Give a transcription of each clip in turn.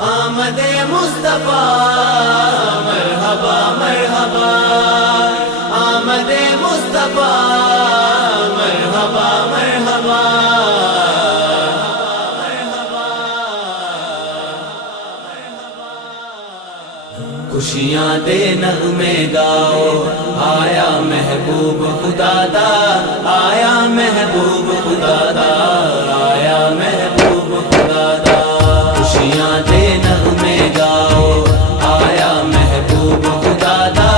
آمد مصطفیٰ مرحبا مرحبا، آمد مصطفیٰ مرحبا مرحبا۔ خوشیاں دے نغمے گاؤ، آیا محبوب خدا دا، آیا محبوب خدا دا، آیا محبوب خدا دا۔ خوشیاں دے نغمے گاؤ، آیا محبوب خدا دا،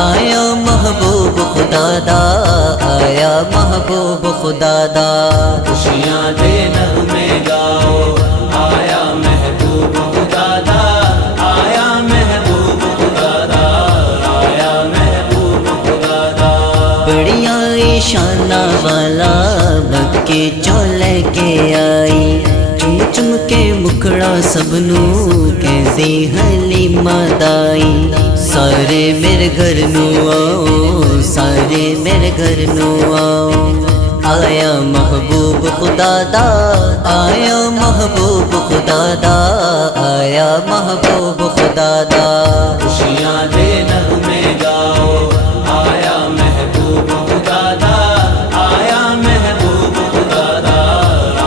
آیا محبوب خدا دا، آیا محبوب خدا دا۔ خوشیاں دے نغمے گاؤ، آیا محبوب خدا دا، آیا محبوب خدا دا، آیا محبوب خدا دا۔ بڑیا شانہ والا مکے چوں لے کے آئی، چم چم کے مکھڑا سب نو کہندی حلیمہ دائی۔ سارے میرے گھر نو آؤ، سارے میرے گھر نو آؤ، آیا محبوب خدا دا، آیا محبوب خدا دا، آیا محبوب خدا دا۔ خوشیاں دے نغمے گاؤ، آیا محبوب خدا دا، آیا محبوب خدا دا،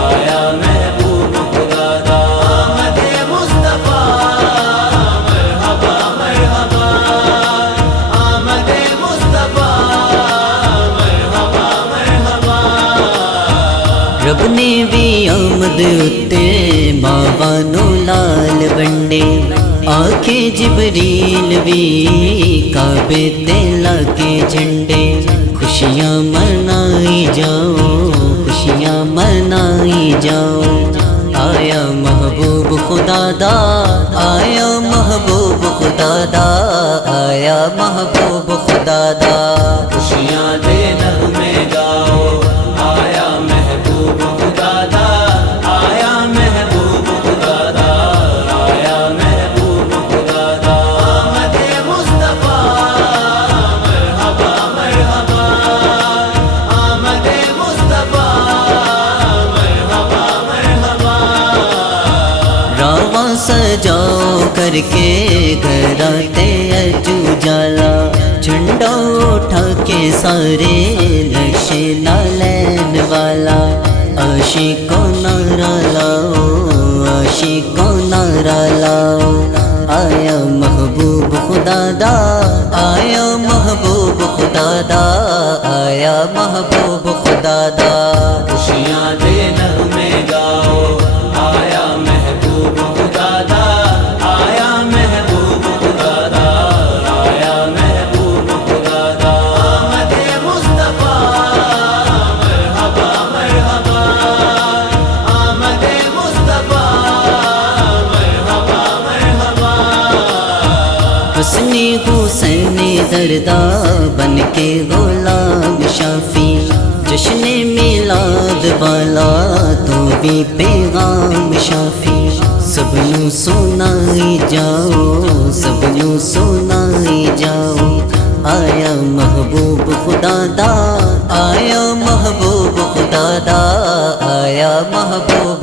آیا محبوب خدا دا۔ آمد مصطفیٰ مرحبا مرحبا، آمد مصطفیٰ مرحبا مرحبا۔ رب نے بھی آمد اتے ماوانو لال بنڈے، آکھے جبریل بھی کعبے تے لاکے جھنڈے۔ خوشیاں منائی جاؤ، خوشیاں منائی جاؤ، آیا محبوب خدا دا، آیا محبوب خدا دا، آیا محبوب خدا دا۔ خوشیاں دے نغمے گاؤ، آیا محبوب خدا دا، آیا محبوب خدا دا، آیا محبوب خدا دا۔ آمد مصطفیٰ مرحبا مرحبا، آمد مصطفیٰ مرحبا مرحبا۔ راواں سجاؤ کر کے گھر آتے اجو جالا، جھنڈا اٹھا کے سارے نقشے نالین والا۔ عاشقوں نعرہ لاؤ، عاشقوں نعرہ لاؤ، آیا محبوب خدا دا، آیا محبوب خدا دا، آیا محبوب خدا دا۔ خوشیاں دے نغمے گاؤ، آیا محبوب خدا دا، آیا محبوب خدا دا، آیا محبوب خدا دا۔ آمد مصطفیٰ مرحبا مرحبا، آمد مصطفیٰ مرحبا مرحبا۔ حسنی حسین دردا بن کے غلام شافی، جشن میلاد والا تو بھی پیغام شافی۔ سب نو سنائی جاؤ، سب نو سنائی جاؤ، آیا محبوب خدا دا، آیا محبوب خدا دا، آیا محبوب